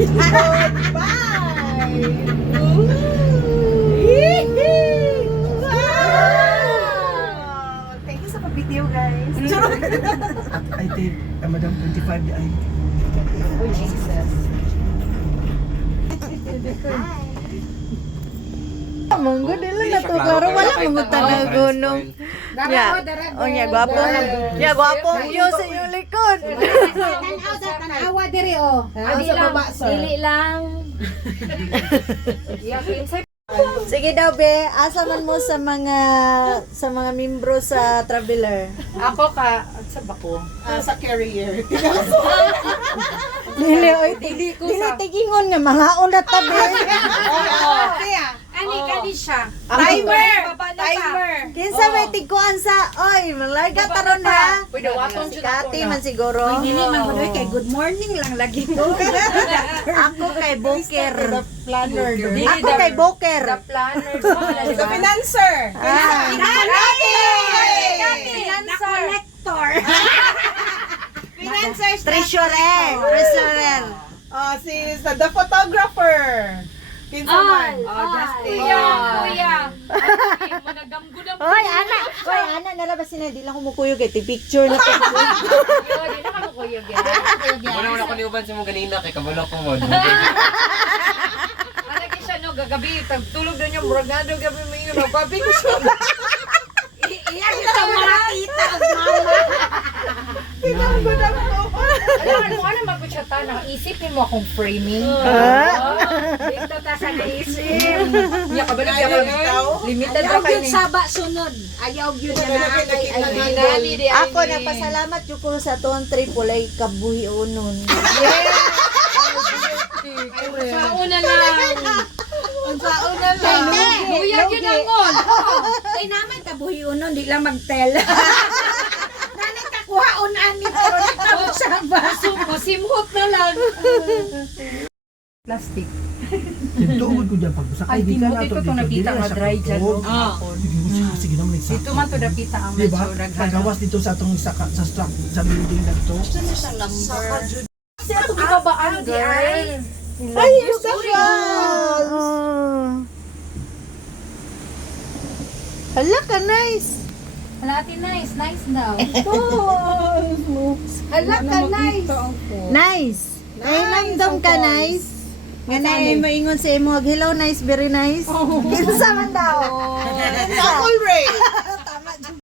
Thank you sa pag-video, guys. I think, Madam 25 di ay. Oh, Jesus. Monggo dili na to klaro wala mo talagunong. Ya. Oh ya gwapo. Ya gwapo yo sa inyong likod. Tanawa diri o. Dili lang. Sige daw be, asa man mo sa mga membro sa traveler. Ako ka, sa bako. Sa carrier. Dili oy dili tigingon nga mga una tabi. Ani siya. Timer! Kinsa may tiguan sa oy malayga taron ha. Pwede watong Si Kati man siguro. Dili man ko kay good morning lang lagi ko. Ako kay Boker. Planner. Ako kay Boker. The planner. The financer. Collector. Financer. Treasurer. Si the photographer. Kinsa man? Kuya. Hoy, ana nalabas sina di lang kumukuyog eh, picture na to. Di na kamo kuya gyud. Wala ko niuban sa mga ganina kay kabalo ko mo. Ana ki siya no gagabi tulog doon yung bragado gabi mo yun papi ko siya. Iyan kita mga tita ug mama. Inamgo na ko. Ano mapucha ta nang isipin mo akong framing. Dito ta sa naisip. Ya kabalo limited ra kay ni. Saba sunod. Ayaw gyud na ay. Ako napasalamat jud ko sa tuon triple ay kabuhi unon. Sa una lang. Unsaon na lang. Kuya ginangon. Ay naman kabuhi unon di lang magtel. Nani kakuhaon ani pero nagkabusaba. Masimhot na lang. Plastic. Tintuod ko dyan pag-usakay. Ay, Di ka Timot, na ito to, to nakita nga dry dyan. Sige naman nagsako. Dito man to napita ang Diba? medyo daghan. Paggawas dito sa atong sa building na to. Kasi ito gibabaan, girl. Ay, sa falls. Hala ka nice. Wala ati nice daw. Hala ka nice. Nice. Ay, namdam ka nice. Nga na maingon sa imo, hello nice, very nice. Kinsa man daw. Sample Ray.